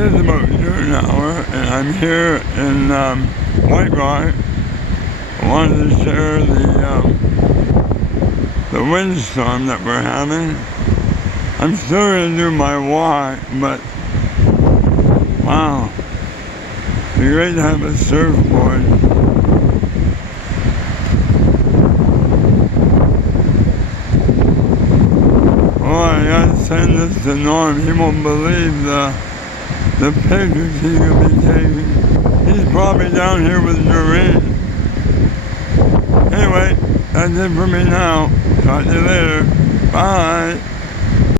just about noon hour, and I'm here in White Rock. I wanted to share the windstorm that we're having. I'm still going to do my walk, but wow, it'd be great to have a surfboard. Oh, I gotta send this to Norm. He won't believe the pictures he's gonna be taking. He's probably down here with Doreen. Anyway, that's it for me now. Talk to you later. Bye.